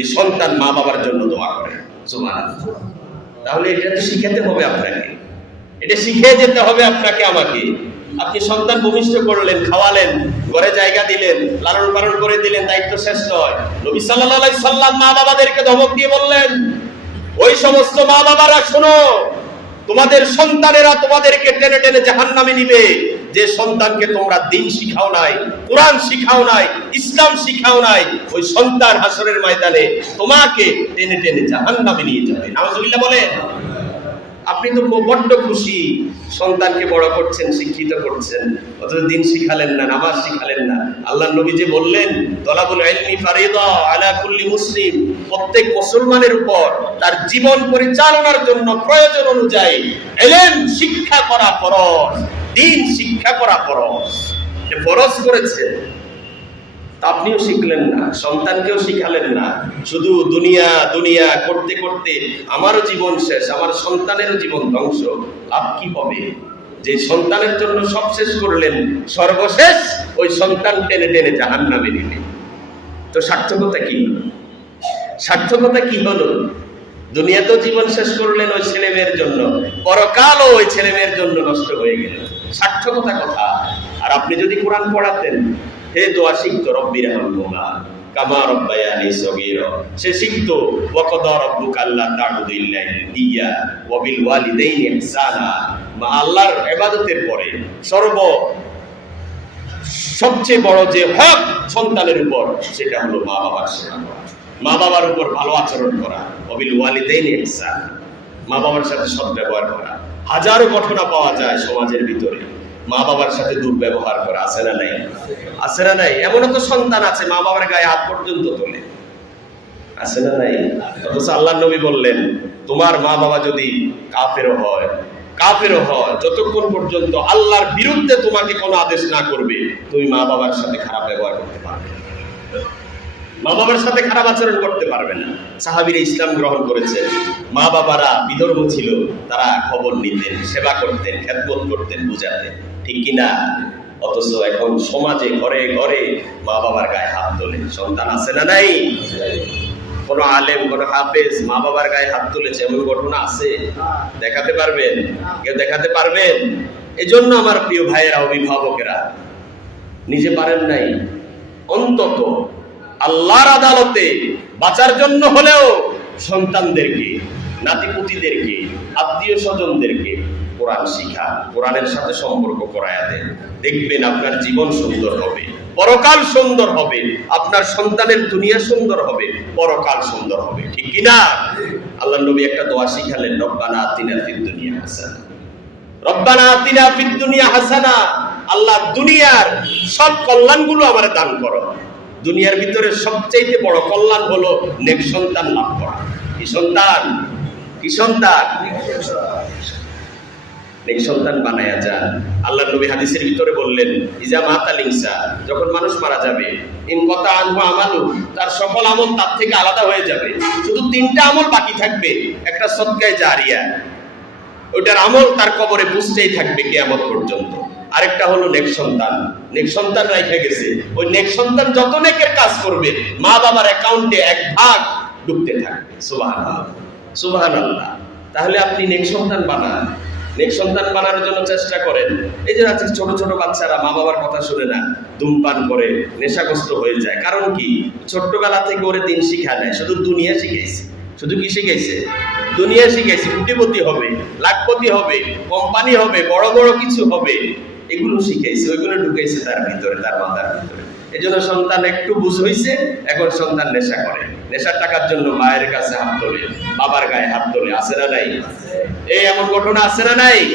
যদি সন্তান মা বাবার জন্য দোয়া করে। সুবহানাল্লাহ। তাহলে এটা তো শিখাতে হবে আপনাকে, এটা শিখে যেতে হবে আপনাকে আমাকে। আপনি সন্তান ভূমিষ্ঠ করলেন, খাওয়ালেন, ঘরে জায়গা দিলেন, লালন পালন করে দিলেন, দায়িত্ব শেষ নয়। নবী সাল্লাল্লাহু আলাইহি সাল্লাম মা বাবাদেরকে ধমক দিয়ে বললেন, ওই সমস্ত মা বাবারা শোনো, তোমাদের সন্তানেরা তোমাদেরকে টেনে টেনে জাহান্নামে নিবে, যে সন্তানকে তোমরা দ্বীন শিখাও নাই, কোরআন শিখাও নাই, ইসলাম শিখাও নাই, ওই সন্তান হাসরের ময়দানে তোমাকে টেনে টেনে জাহান্নামে নিয়ে যাবে। নাউজুবিল্লাহ বলেন। আপনি তো বড্ড খুশি, সন্তানকে বড় করছেন, শিক্ষিত করছেন, অথচ দ্বীন শিখালেন না, নামাজ শিখালেন না। আল্লাহর নবী যে বললেন, তলাবুল ইলমি ফারিদা আলা কুল্লি মুসলিম, প্রত্যেক মুসলমানের উপর তার জীবন পরিচালনার জন্য প্রয়োজন অনুযায়ী ইলম শিক্ষা করা ফরজ, দ্বীন শিক্ষা করা ফরজ। যে ফরজ করেছে, আপনিও শিখলেন না, সন্তানকেও শিখালেন না, শুধু দুনিয়া দুনিয়া করতে করতে আমারও জীবন শেষ, আমার সন্তানেরও জীবন ধ্বংস। লাভ কি হবে? যে সন্তানের জন্য সব শেষ করলেন, সর্বশেষ ওই সন্তান টেনে টেনে জাহান্নামে নিলে, তো সার্থকতা কি হলো? সার্থকতা কি হলো? দুনিয়াতেও জীবন শেষ করলেন ওই ছেলে মেয়ের জন্য, পরকালও ওই ছেলে মেয়ের জন্য নষ্ট হয়ে গেল। সার্থকতা কথা। আর আপনি যদি কোরআন পড়াতেন, হে দোয়া শিখতো, রব্বির হামহুমা কামা রব্বায়ানি সগীরা, সে শিখতো ওয়াকাদা রাব্বুকা আল্লা তা'বুদু ইল্লা ইয়্যা ওয়া বিল ওয়ালিদাইনি ইহসানা। মা আল্লাহর ইবাদতের পরে সবচেয়ে বড় যে হক সন্তানের উপর, সেটা হলো মা বাবার সেবা করা, মা বাবার উপর ভালো আচরণ করা। ওয়া বিল ওয়ালিদাইনি ইহসানা, মা বাবার সাথে সদ্ব্যবহার করা। হাজারো ঘটনা পাওয়া যায় সমাজের ভিতরে, মা বাবার সাথে দুর্ব্যবহার করা, আছে না নাই? আছে না নাই? এমনও তো সন্তান আছে মা বাবার গায়ে হাত পর্যন্ত তোলে, আছে না নাই? অথচ আল্লাহর নবী বললেন, তোমার মা বাবা যদি কাফেরও হয়, যতক্ষণ পর্যন্ত আল্লাহর বিরুদ্ধে তোমাকে কোনো আদেশ না করবে, তুমি মা বাবার সাথে খারাপ ব্যবহার করতে পারবে না, মা বাবার সাথে খারাপ আচরণ করতে পারবে না। সাহাবীরা ইসলাম গ্রহণ করেছেন, মা বাবারা বিধর্ম ছিল, তারা খবর নিতেন, সেবা করতেন, খেদমত করতেন, বুঝাতেন, ঠিক কিনা? অথচ এখন সমাজে ঘরে ঘরে মা বাবার গায়ে হাত তোলে সন্তান, আছে না নাই? কোন আলেম, কোন হাফেজ মা বাবার গায়ে হাত তুলেছে এমন ঘটনা আছে? দেখাতে পারবেন? কেউ দেখাতে পারবেন? এজন্য আমার প্রিয় ভাইয়েরা, অভিভাবকেরা, নিজে পারেন নাই, অন্তত আল্লাহর আদালতে বাঁচার জন্য হলেও সন্তানদেরকে, নাতিপুতিদেরকে, আত্মীয় স্বজনদেরকে কোরআন শিখা, কোরআনের সাথে সম্পর্ক করায়া দেন। দেখবেন আপনার জীবন সুন্দর হবে, পরকাল সুন্দর হবে, আপনার সন্তানের দুনিয়া সুন্দর হবে, পরকাল সুন্দর হবে, ঠিক কিনা? আল্লাহর নবী একটা দোয়া শিখালেন, রব্বানা আতিনা ফিদ দুনিয়া হাসানা, রব্বানা আতিনা ফিদ দুনিয়া হাসানা। আল্লাহ, দুনিয়ার সব কল্যাণগুলো আমারে দান করো। দুনিয়ার ভিতরে সবচেয়ে বড় কল্যাণ হলো নেক সন্তান লাভ করা। কি সন্তান? কি সন্তান? নেক সন্তান বানায়া যান। আল্লাহর নবী হাদিসের ভিতরে বললেন, ইজা মাতাল ইনসান, যখন মানুষ মারা যাবে, ইনকাতা আনহু আমালু, তার সকল আমল তার থেকে আলাদা হয়ে যাবে, শুধু 3টা আমল বাকি থাকবে। একটা সদকায়ে জারিয়া, ওইটার আমল তার কবরে পুষতেই থাকবে কিয়ামত পর্যন্ত। আরেকটা হলো নেক সন্তান, নেক সন্তান রেখে গেছে, ওই নেক সন্তান যত নেকের কাজ করবে মা বাবার অ্যাকাউন্টে 1 ভাগ ঢুকতে থাকবে। সুবহানাল্লাহ, সুবহানাল্লাহ। তাহলে আপনি নেক সন্তান বানান, নেক সন্তান বানানোর জন্য চেষ্টা করেন। এই যে আজকে ছোট ছোট বাচ্চারা মা বাবার কথা শুনে না, ধূমপান করে, নেশাগ্রস্ত হয়ে যায়। কারণ কি? ছোট্টবেলা থেকে ওরে দিন শিখা নেয়, শুধু দুনিয়া শিখাইছে। শুধু কি শিখাইছে? দুনিয়া শিখাইছে। কোটিপতি হবে, লাখপতি হবে, কোম্পানি হবে, বড় বড় কিছু হবে, এগুলো শিখাইছে, ওইগুলো ঢুকাইছে তার ভিতরে, তার মাথার ভিতরে। এই জন্য সন্তান একটু বুঝ হয়েছে, এখন সন্তান নেশা করে, নেশার টাকার জন্য মায়ের কাছে হাত তোলে, বাবার গায়ে হাত তোলে, আছে না নাই? এই এমন ঘটনা আছে না নাই?